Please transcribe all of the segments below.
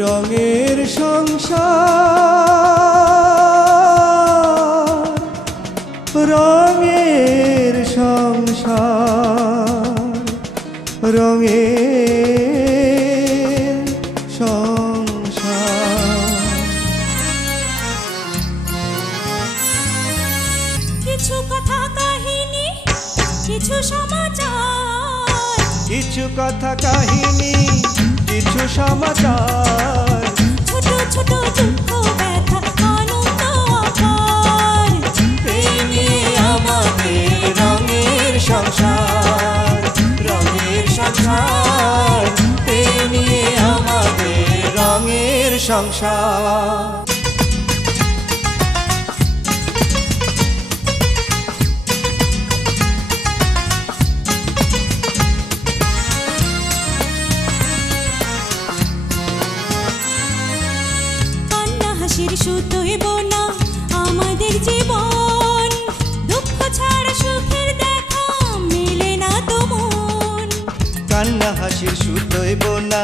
রঙের সংসার, রঙের সংসার, রঙের সংসার। কিছু কথা কাহিনী, কিছু সমাচার, কিছু কথা কাহিনী, কিছু সমাচার, ছোট ছোট দুঃখ ব্যথা আনন্দ আকার। এই নিয়ে আমাদের রঙের সংসার, রঙের সংসার, এই নিয়ে আমাদের রঙের সংসার। সুতোই বোনা আমাদের জীবন, দুঃখ ছাড়া সুখের দেখা মেলে না তো মন। কান্না হাসির সুতোই বোনা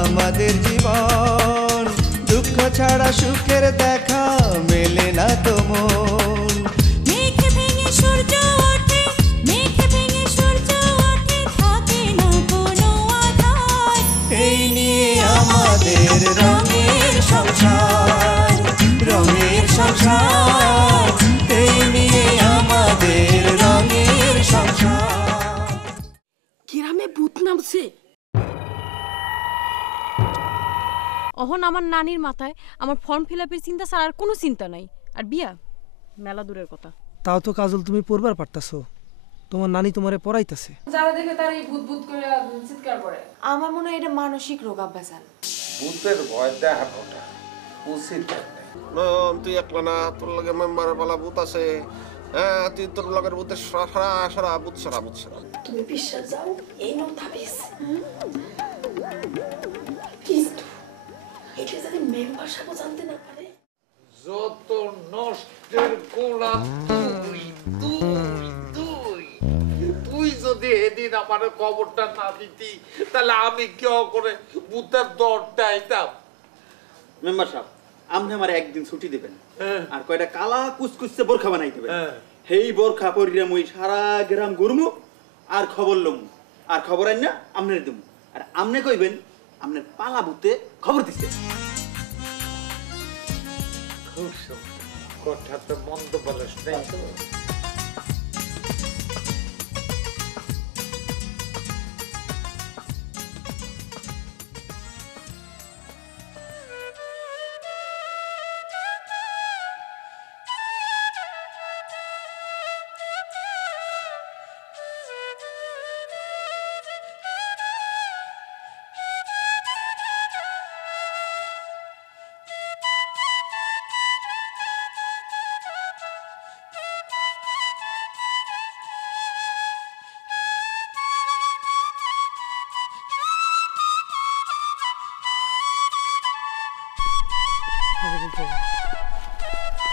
আমাদের জীবন, দুঃখ ছাড়া সুখের দেখা মেলে না তো মন। মেঘে ভেঙে সূর্য ওঠে, মেঘে ভেঙে সূর্য ওঠে, থাকে না কোনো আধার। এই নিয়ে আমাদের রঙের সংসার, রঙের সংসার, এই নিয়ে আমাদের রঙের সংসার। গ্রামে ভূত নামছে। অহন আমার নানির মাথায় আমার ফর্ম ফিল আপের চিন্তা ছাড়া আর কোনো চিন্তা নাই, আর বিয়া মেলা দূরের কথা। তাও তো কাজল তুমি পড়বার পারতাছো, তোমার নানি তোমারে পড়াইতাছে। যারা দেখে তারা এই ভূত ভূত করে চিৎকার করে। আমার মনে হয় এটা মানসিক রোগ আব্বাসান। ভূতের ভয় দেখানোটা উচিত না। তুই একলা না, তোর লগে মেম্বারের বলা ভূত আছে। হ্যাঁ, তুই তোর লগের ভূতের সারা সারা ভূত সারা ভূত সারা। তুমি বিশ্বাস যাও এই নাম তাবিজ, কিন্তু এটা যদি মেম্বার সাহেব জানতে না পারে। যত নষ্টের গোলা তুই তুই তুই তুই যদি এদিন আমার খবরটা না দিতি, তাহলে আমি কেউ করে ভূতের দরটা আইতাম। মেম্বার সাহেব, আপনি আমার একদিন ছুটি দিবেন, আর কয়টা কালা কুচকুচে বোরখা বানাই দিবেন। সেই বোরখা পরিয়া মই সারা গ্রাম ঘুরমু আর খবর লমু, আর খবর আইন না আমনের দেবো, আর আমনে কইবেন আমনের পালা ভূতে খবর দিছে। খুব সুন্দর কথা, তো মন্দ বলিস নাই তো।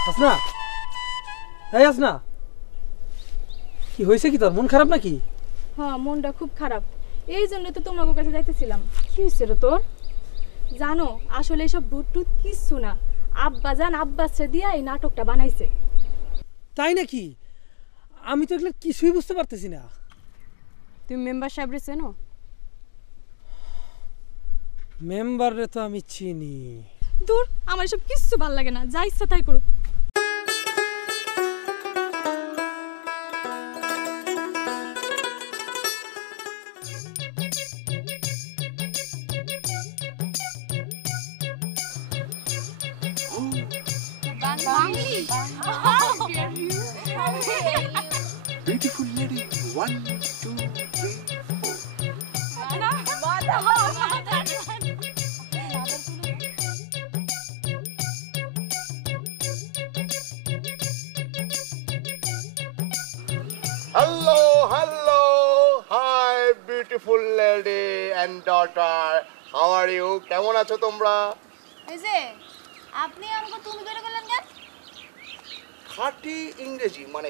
আসনা, এই আসনা, কি হয়েছে? কি তোর মন খারাপ নাকি? হ্যাঁ, মনটা খুব খারাপ, এই জন্য তো তোমার কাছে যাইতেছিলাম। কি হয়েছে রে তোর? জানো, আসলে এসব ভূত টুত কিচ্ছু না, আব্বা জান আব্বাসে দিয়া এই নাটকটা বানাইছে। তাই নাকি? আমি তো এগুলো কিছুই বুঝতে পারতেছি না। তুমি মেম্বার সাহেব রে চেনো? মেম্বার রে তো আমি চিনি। দূর, আমার এসব কিচ্ছু ভালো লাগে না, যা ইচ্ছা তাই করুক। Beautiful lady, 1 2 3 4. Hello, hello, hi, beautiful lady and daughter. How are you? কেমন আছো তোমরা? এই যে আপনি আমাকে তুমি করে গেলেন কেন? খাঁটি ইংরেজি মানে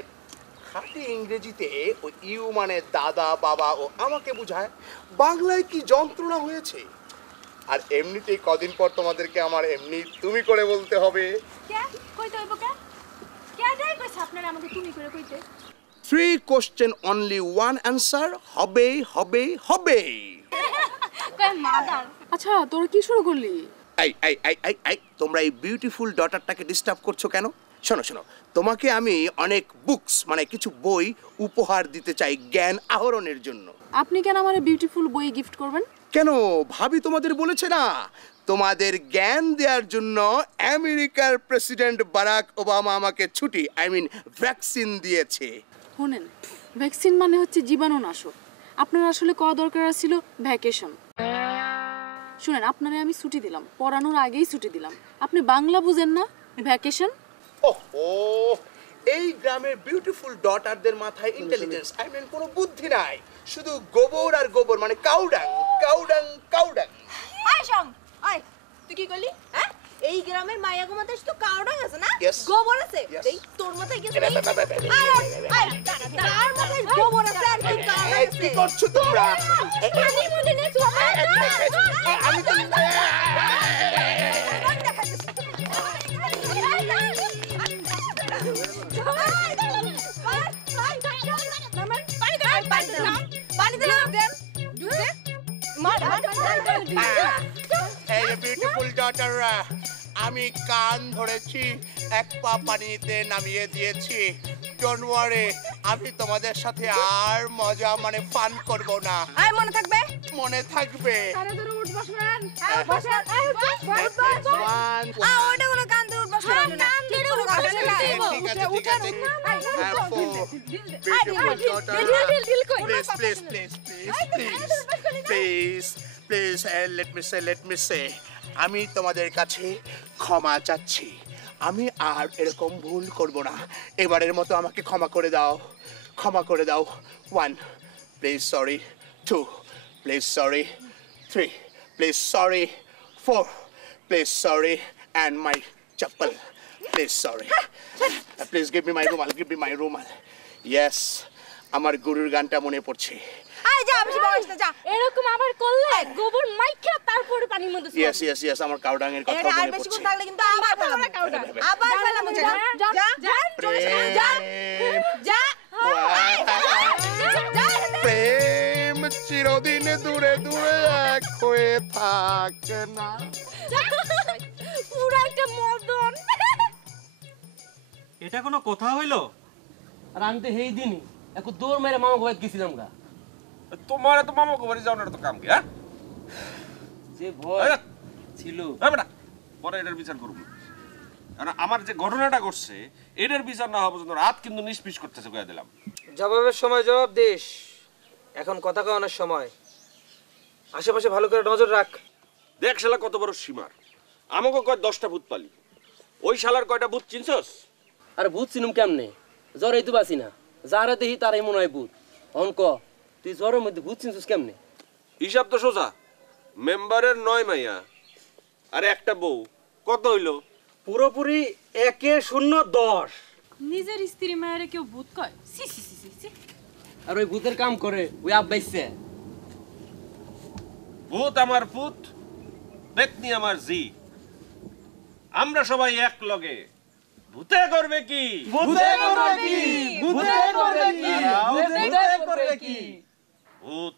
খাঁটি ইংরেজিতে ওই ইউ মানে দাদা বাবা ও আমাকে বোঝায়, বাংলায় কি যন্ত্রণা হয়েছে। আর এমনিতেই কদিন পর তোমাদেরকে আমার এমনি তুমি করে বলতে হবে। কে কইতে হইব কে কে যাই কইছ আপনারা আমাকে তুমি করে কইতে 3 কোশ্চেন অনলি 1 অ্যানসার, হবে হবে হবে। কই মাদার আচ্ছা তোরা কি শুরু করলি? এই তোমরা এই বিউটিফুল ডটারটাকে ডিস্টার্ব করছো কেন? শোনো শোনো, তোমাকে আমি অনেক বুকস মানে কিছু বই উপহার দিতে চাই জ্ঞান আহরণের জন্য। আপনি কেন আমারে বিউটিফুল বই গিফট করবেন? কেন ভাবি তোমাদের বলেছে না তোমাদের জ্ঞান দেওয়ার জন্য আমেরিকার প্রেসিডেন্ট বারাক ওবামা আমাকে ছুটি আই মিন ভ্যাকসিন দিয়েছে। শুনেন, ভ্যাকসিন মানে হচ্ছে জীবাণুনাশক। আপনার আসলে করা দরকার ছিল ভ্যাকেশন। শুনেন, আপনারে আমি ছুটি দিলাম, পড়ানোর আগেই ছুটি দিলাম। আপনি বাংলা বুঝেন না? ভ্যাকেশন। ওহো, এই গ্রামের বিউটিফুল ডটারদের মাথায় ইন্টেলিজেন্স আই মিন কোনো বুদ্ধি নাই, শুধু গোবর আর গোবর মানে কাউডাং কাউডাং কাউডাং। আয় শং, আয় তুই কি করলি? হ্যাঁ, এই গ্রামের মায়া গোমাতে তো কাউডাং আছে না, Yes. গোবর আছে। Yes. দেই তোর মাথায় কি আছে? আয় আয় তার মাথায় গোবর আছে আর কি কাউডাং এই, আছে? কি করছো তোমরা? আমি মনে নেই তুই আমি তো এই বিউটিফুল ডটাররা, আমি কান ধরেছি, এক পা পানিতে নামিয়ে দিয়েছি। ডোন্ট ওয়ারি, আমি তোমাদের সাথে আর মজা মানে ফান করব না। আয় মনে থাকবে, মনে থাকবে। আরে ধরে উঠ বসবেন, বসেন, আয় ওটা কোনো কান ধরে উঠ বসবেন না, ঠিক করে বসবেন না। ঠিক আছে ঠিক আছে। প্লিজ লেট মি সে আমি তোমাদের কাছে ক্ষমা চাচ্ছি। আমি আর এরকম ভুল করব না, এবারের মতো আমাকে ক্ষমা করে দাও, ক্ষমা করে দাও। 1 please sorry, 2 please sorry, 3 please sorry, 4 please sorry, and my chappal please sorry. Please give me my rumal. Yes, আমার গুরুর গানটা মনে পড়ছে। আয় যা, বেশি বলিস না, যা। এরকম আবার করলে গোবর মাইখা তারপরে পানির মধ্যে Yes, আমার কাউডাং এর কথা আর মনে বেশি পড়ছে। করে থাকলে কিন্তু আবার ফেলাবো কাউডাং, আবার ফেলাবো। যা যা যা যা যা। প্রেম চিরদিন দূরে দূরে এক হয়ে থাকে না। পুরো একটা মদন। এটা কোনো কথা হইলো? আর আমি তো হেই দিনই এখন দৌড় মেরে মামা বাড়ি গেছিলাম গা। তোমার তো মামা বাড়ি যাওয়ার তো কাম কি? হ্যাঁ, যে ভয় ছিল বেটা পরে এটার বিচার করব। কারণ আমার যে ঘটনাটা ঘটছে এটার বিচার না হওয়া পর্যন্ত রাত কিন্তু নিষ্পিস করতেছে কইয়া দিলাম। জবাবের সময় জবাব দিস, এখন কথা কওয়ানোর সময়। আশেপাশে ভালো করে নজর রাখ। দেখ শালা কত বড় সীমার, আমাকে কয় 10টা ভূত পালি, ওই শালার কয়টা ভূত চিনছস? আর ভূত চিনুম কেমনে? জ্বরেই তো বাঁচি না, যারা দেখি তারাই মনে হয় ভূত। অন ক তুই জ্বরের মধ্যে ভূত চিনছিস কেমনে? হিসাব তো সোজা, মেম্বারের 9 মাইয়া আর একটা বউ, কত হইলো? পুরোপুরি 1-0-10। নিজের স্ত্রী মায়ের কেউ ভূত কয়? সি সি সি সি। আর ওই ভূতের কাম করে ওই আব্বাইছে। ভূত আমার পুত, পেতনি আমার জি, আমরা সবাই এক লগে। ভূতে করবে কি? ভূতে করবে কি? ভূতে করবে কি? ভূতে করবে কি? ভূত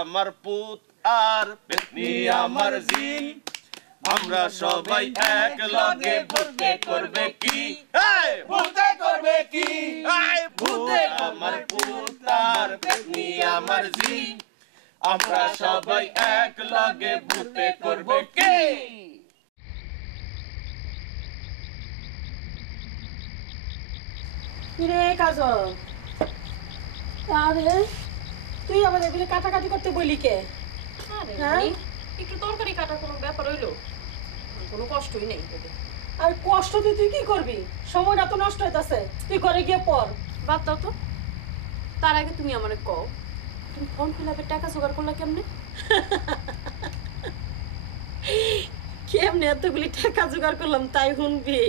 আমার পুত আর পেতনি আমার জি, আমরা সবাই এক লগে। ভূতে করবে কি? এই ভূতে করবে কি? এই ভূতে আমার পুত আর পেতনি আমার জি, আমরা সবাই এক লগে। ভূতে করবে কি? রে কাজল, আরে তুই আমাদের এগুলো কাটাকাটি করতে বলি কে? আরে একটু তরকারি কাটা কোনো ব্যাপার হইলো? কোনো কষ্টই নেই। আর কষ্ট দিয়ে তুই কি করবি? সময়টা তো নষ্ট হইতাছে, তুই ঘরে গিয়ে পড়। বাদ দাও তো, তার আগে তুমি আমারে কও তুমি ফর্ম ফিল আপের টাকা জোগাড় করলা কেমনে? কেমনে এতগুলি টাকা জোগাড় করলাম তাই শুনবি?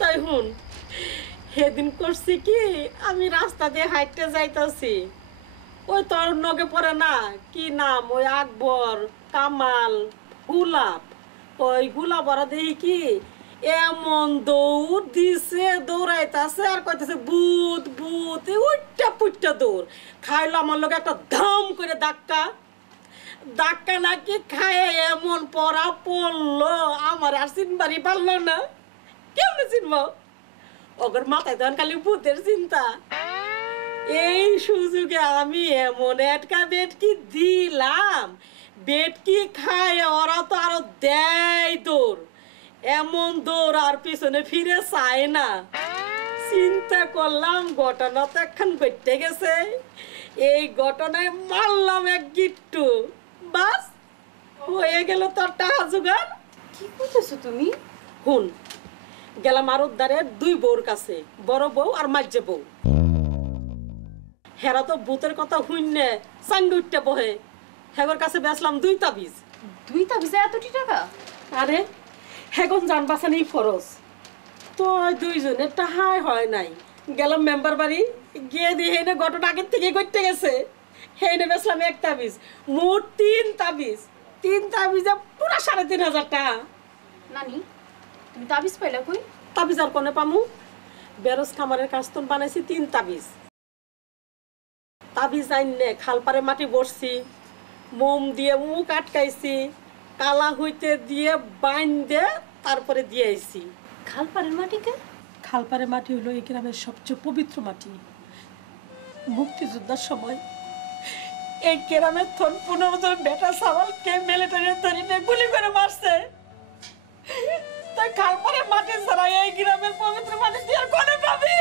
তাই শুন, সেদিন করছি কি আমি রাস্তা দিয়ে হাইটে যাইতাছি, ওই তোর নগে পড়ে না কি নাম ওই আকবর কামাল গোলাপ, ওই গোলাপ ওরা দেখি কি এমন দৌড় দিছে, দৌড়াইতাছে আর কইতাছে ভূত ভূত, উইটা পুইটা দৌড় খাইলো আমার লোক একটা ধাম করে ধাক্কা ধাক্কা নাকি খায় এমন পড়া পড়লো আমার আর চিনবারই পারলো না। কেমনে চিনবো? ওগর মাথায় তখন খালি ভূতের চিন্তা। এই সুযোগে আমি এমন একটা বেটকি দিলাম, বেটকি খায় ওরা তো আরো দেয় দৌড়, এমন দৌড় আর পিছনে ফিরে চায় না। চিন্তা করলাম ঘটনা তো এখন ঘটে গেছে, এই ঘটনায় মারলাম এক গিট্টু, বাস হয়ে গেল তোর টাকা জোগাড়। কি করতেছো তুমি? হুন গেলাম আর উদ্ধারে দুই বউর কাছে, বড় বউ আর মাঝে বউ। হেরা তো ভূতের কথা হুইনে চাঙ্গে উঠতে বহে, হেগর কাছে বেচলাম 2 তাবিজ। 2 তাবিজে এতটি টাকা? আরে হেগন জান বাঁচানি খরচ তো দুইজনের টাহাই হয় নাই। গেলাম মেম্বার বাড়ি, গিয়ে দিয়ে হেনে ঘটনা আগের থেকে ঘটতে গেছে, হেনে বেচলাম 1 তাবিজ, মোট 3 তাবিজ। 3 তাবিজে পুরা 3,500 টাকা। নানি তুমি তাবিজ পাইলা কই? তাবিজ আর কোনে পামু? বেরোজ খামারের কাস্তন বানাইছি 3 তাবিজ। তাবিজ আইনে খালপারে মাটি বসছি, মোম দিয়ে মুখ আটকাইছি, কালা হইতে দিয়ে বাইন্দে তারপরে দিয়ে আইছি। খালপাড়ের মাটিকে? খালপারে মাটি হলো এই গ্রামের সবচেয়ে পবিত্র মাটি। মুক্তিযোদ্ধার সময় এই গ্রামের 15 জন বেটা সাওয়ালকে মিলিটারির ধরিতে গুলি করে মারছে। তাই খালপারে মাটি ছাড়া এই গ্রামের পবিত্র মাটি দিয়ে আর কোনে পাবি?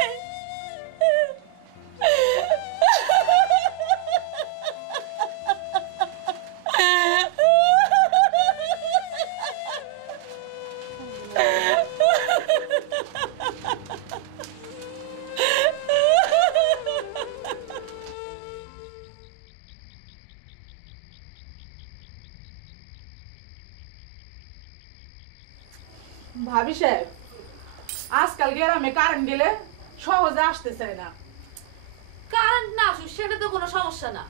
ভাবি সাহেব, আজকাল গ্রামে কারেন্ট গেলে সহজে আসতে চায় না। কারেন্ট না আসুক সেটা তো কোনো সমস্যা না,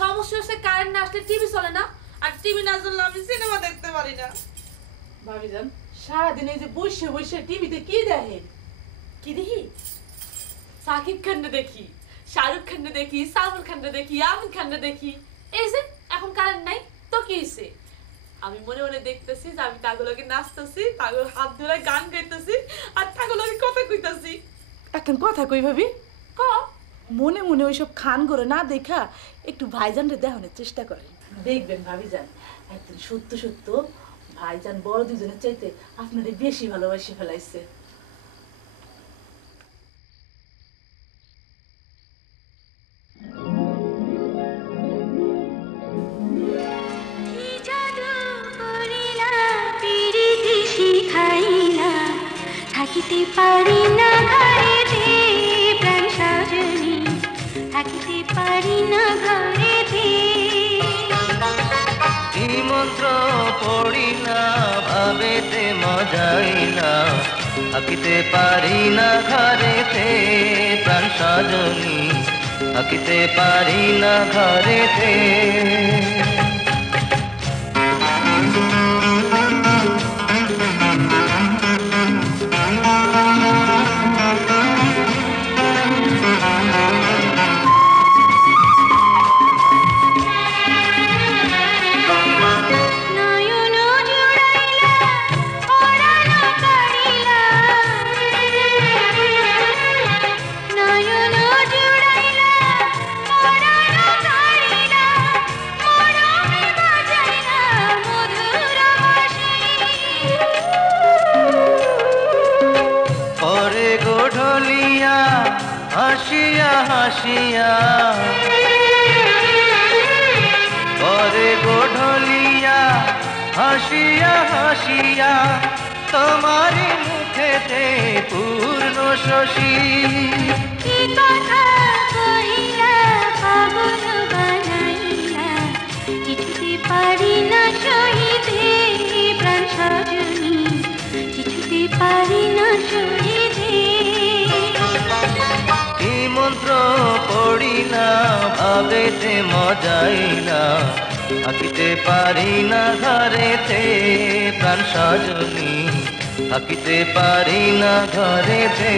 সমস্যা হচ্ছে কারেন্ট না আসলে টিভি চলে না, আর টিভি না চললে আমি সিনেমা দেখতে পারি না। ভাবিজান সারাদিন এই যে বসে বসে টিভিতে কি দেখেন? কি দেখি? সাকিব খানকে দেখি, শাহরুখ খানকে দেখি, সালমান খানকে দেখি, আমির খানকে দেখি। এই যে এখন কারেন্ট নাই তো কি হয়েছে, আমি মনে মনে দেখতেছি যে আমি তাগুলোকে নাচতেছি, তাগুলোর হাত ধরে গান গাইতেছি আর তাগুলোকে কথা কইতাছি। এখন কথা কই ভাবি? ক মনে মনে ওইসব খান করে না দেখা একটু ভাইজানরে দেখানোর চেষ্টা করেন, দেখবেন ভাবিজান একদিন সত্য সত্য ভাইজান বড় দুজনের চাইতে আপনারে বেশি ভালোবাসি ফেলাইছে। থাকিতে পারি না ঘরেতে প্রাণ সজনী, থাকিতে পারি না ঘরেতে। কি মন্ত্র পড়ি না ভাবেতে মজাই না, থাকিতে পারি না ঘরেতে প্রাণ সজনী, থাকিতে পারি না ঘরেতে। হাসিয়া হাসিয়া পরে গোঢলিয়া হাসিয়া হাসিয়া তোমারি মুখেতে পূর্ণ শশী। কি কথা কহিলা পাগল বানাইলা, কিছুতে পারি না সহিতে প্রাণ সজনী, কিছুতে পারি না সহিতে। ভাবেতে মজাইলা থাকিতে পারি না ঘরেতে প্রাণ সজনী থাকিতে পারি না ঘরেতে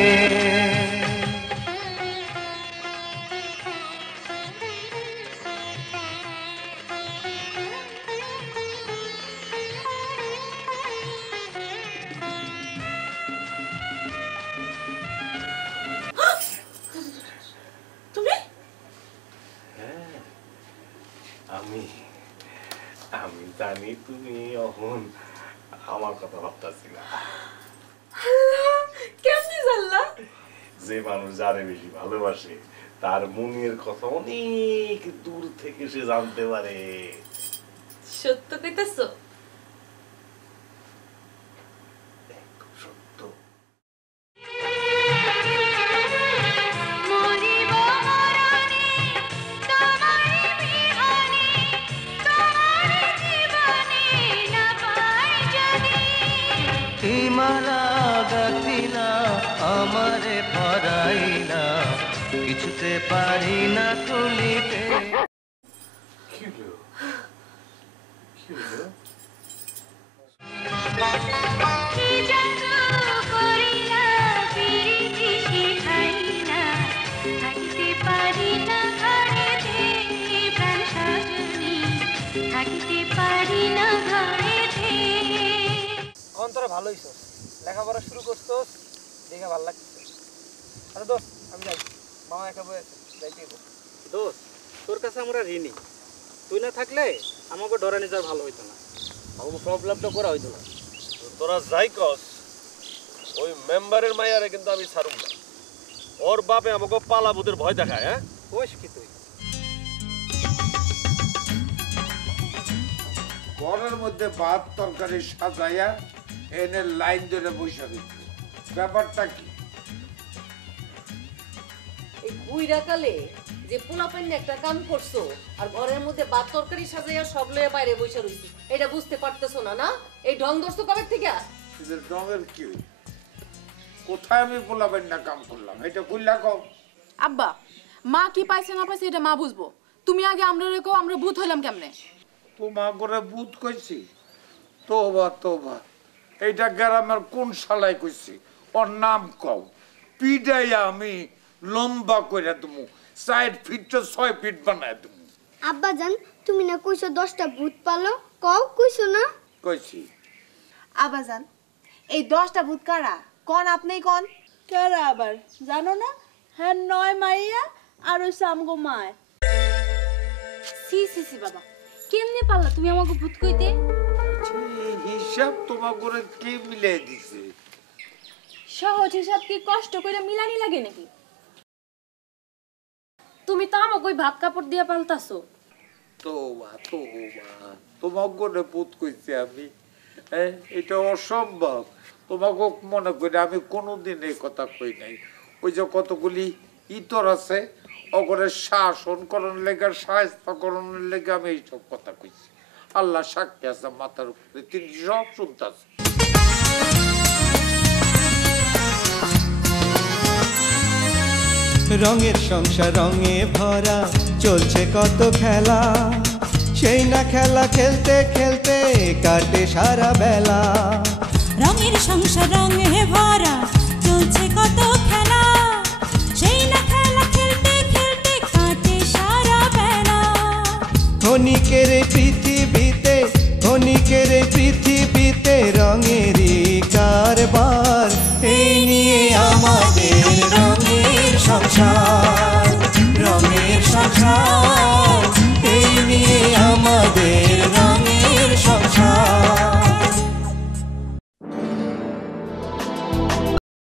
আমি জানি তুমি এখন আমার কথা ভাবতাছি না। কেমনে জানলা? যে মানুষ যারে বেশি ভালোবাসে তার মনের কথা অনেক দূর থেকে সে জানতে পারে। সত্য কইতাছো? সত্য। মালা গাথিলা আমারে পরাইলা কিছুতে পারি না তুলিতে তোরা ভালো হইছস, লেখাপড়া শুরু করছস, দেখে ভালো লাগছে। আরে দোস্ত আমি যাই, মামা একা বসে যাইতে হবে। দোস্ত তোর কাছে আমরা ঋণী, তুই না থাকলে আমাকে ডরানি যাওয়া ভালো হইতো না, আমাকে প্রবলেমটা করা হইতো না। তোরা যাই কস, ওই মেম্বারের মাইয়ারে কিন্তু আমি ছাড়ুম না। ওর বাপে আমাকে পালা বুদের ভয় দেখায়। হ্যাঁ কোষ কি তুই? ঘরের মধ্যে ভাত তরকারি সাজাইয়া এনে লাইন ধরে বসে দিচ্ছে, ব্যাপারটা কি? এই বুইরা কালে যে পোলাপাইন একটা কাম করছো আর ঘরের মধ্যে ভাত তরকারি সাজাইয়া সব লয়ে বাইরে বসে রইছি, এটা বুঝতে পারতেছো না? না এই ঢং ধরছো কবে থেকে? এদের ঢঙের কি? কোথায় আমি পোলাপাইন না কাম করলাম এটা কইলা কও। আব্বা মা কি পাইছে না পাইছে এটা মা বুঝবো, তুমি আগে আমরা রেখো আমরা ভূত হইলাম কেমনে? তোমা করে ভূত কইছি? তোবা তোবা, এইটা গ্রামের কোন শালাই কইছি? ওর নাম কও, পিডাইয়া আমি লম্বা কইরা তুমি 4 ফিট তো 6 ফিট বানায় তুমি। আব্বা জান তুমি না কইছো 10টা ভূত পালো, কও কইছো না? কইছি। আব্বা জান এই 10টা ভূত কারা কোন? আপনিই কোন কারা আবার জানো না? হ্যাঁ 9 মাইয়া আর ওই সামগো মায়। সি সি সি বাবা, কেমনে পারলা তুমি আমাকে ভূত কইতে? হিসাব তোমার করে কে মিলাই দিছে? সহজ হিসাব কি কষ্ট করে মিলানি লাগে নাকি? তুমি তো আমাকে ওই ভাত কাপড় দিয়ে পাল্টাছো। তোবা তোবা, তোমার করে ভূত কইছি আমি? এটা অসম্ভব। তোমাকে মনে করে আমি কোনোদিন এই কথা কই নাই। ওই যে কতগুলি ইতর আছে ওগরে শাসন করার লেগে সাহায্য করানোর লেগে আমি এইসব কথা কইছি। আল্লাহ সাক্ষী আছে মাথার উপরে, তিনি সব শুনতেছে। রঙের সংসার রঙে ভরা, চলছে কত খেলা, সেই না খেলা খেলতে খেলতে কাটে সারা বেলা। রঙের সংসার রঙে ভরা, চলছে কত খেলা, সেই না খেলা খেলতে খেলতে কাটে সারা বেলা। ক্ষণিকের পৃথিবীতে, ক্ষণিকের পৃথিবীতে রঙেরই কারবার, এই নিয়ে আমাদের রঙের সংসার, রঙের সংসার।